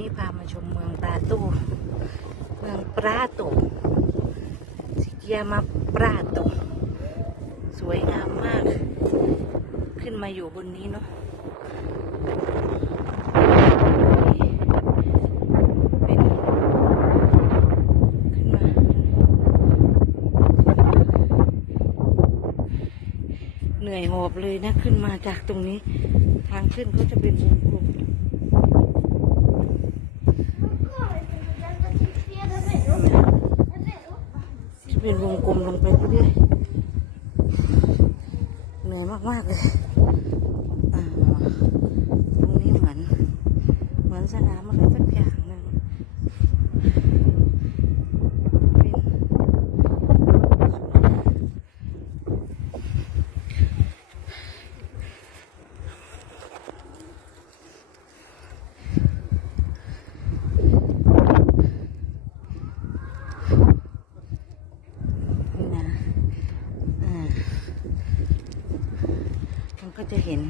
นี้พามาชมเมืองปราตู เมืองปราตูสิเกียมาปราตูสวยงามมาก ขึ้นมาอยู่บนนี้เนาะเป็นขึ้นมาเหนื่อยหอบเลยนะ ขึ้นมาจากตรงนี้ ทางขึ้นก็จะเป็นวงกลม จะ เป็นวงกลมลงไปเรื่อยๆเหนื่อยมากๆเลยตรงนี้เหมือน เหมือนสนามอะไรสักอย่างหนึ่ง ก็จะเห็น